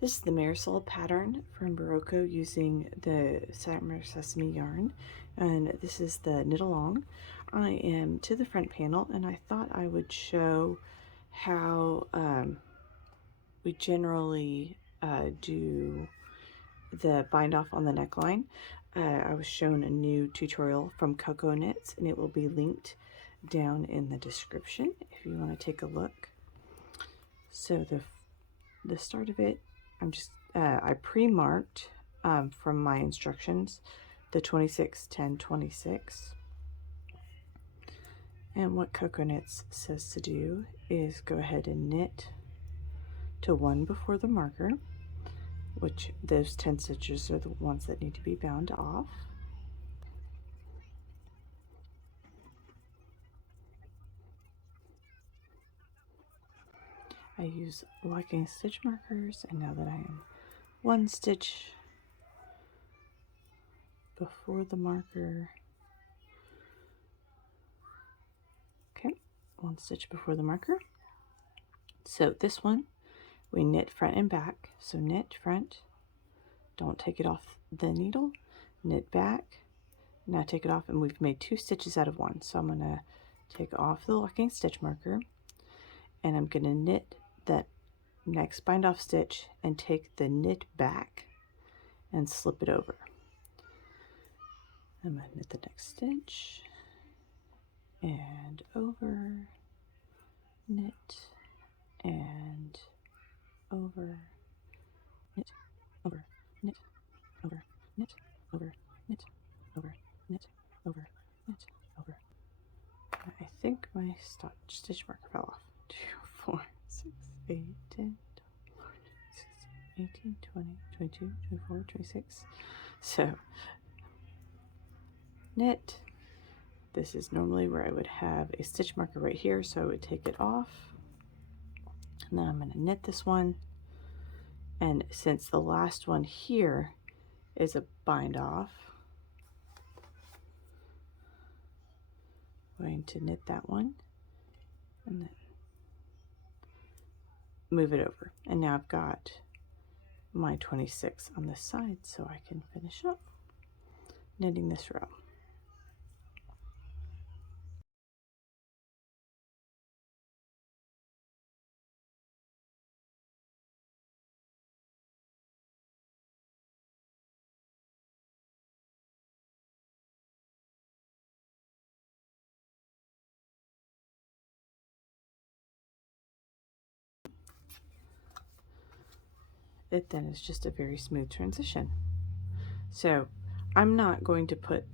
This is the Marisol pattern from Barocco using the Summer Sesame yarn, and this is the knit along. I am to the front panel, and I thought I would show how we generally do the bind off on the neckline. I was shown a new tutorial from Coco Knits, and it will be linked down in the description if you want to take a look. So the start of it, I pre-marked from my instructions the 26, 10, 26. And what Coco Knits says to do is go ahead and knit to 1 before the marker, which those 10 stitches are the ones that need to be bound off. I use locking stitch markers, and now that I am 1 stitch before the marker, okay, 1 stitch before the marker. So this one we knit front and back. So knit front, don't take it off the needle, knit back, now take it off, and we've made 2 stitches out of 1. So I'm going to take off the locking stitch marker, and I'm going to knit that next bind off stitch and take the knit back and slip it over. I'm going to knit the next stitch and over, knit and over, knit, over, knit, over, knit, over, knit, over, knit, over, knit, over. I think my stitch marker fell off. 2, 4, 6, 8, 10, 12, 14, 18, 20, 22, 24, 26. So knit. This is normally where I would have a stitch marker right here, so I would take it off. And then I'm going to knit this one. And since the last one here is a bind off, I'm going to knit that one and then move it over. And now I've got my 26 on this side, so I can finish up knitting this row. It then is just a very smooth transition. So I'm not going to put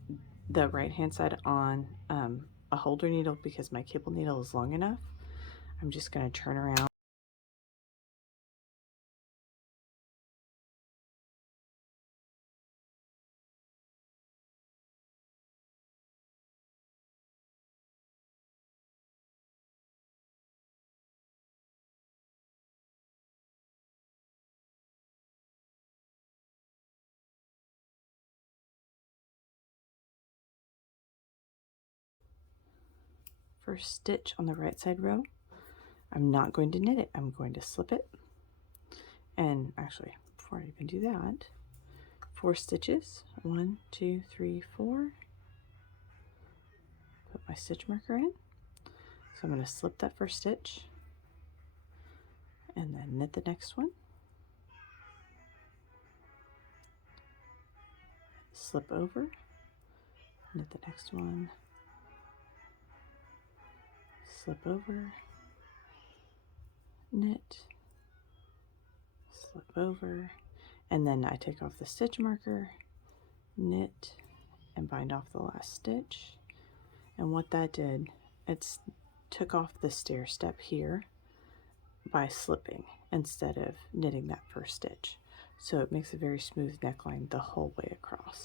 the right hand side on a holder needle because my cable needle is long enough. I'm just going to turn around. First stitch on the right side row, I'm not going to knit it, I'm going to slip it. And actually, before I even do that, 4 stitches, 1, 2, 3, 4. Put my stitch marker in. So I'm going to slip that first stitch and then knit the next one. Slip over, knit the next one, slip over, knit, slip over, and then I take off the stitch marker, knit, and bind off the last stitch. And what that did, it took off the stair step here by slipping instead of knitting that first stitch. So it makes a very smooth neckline the whole way across.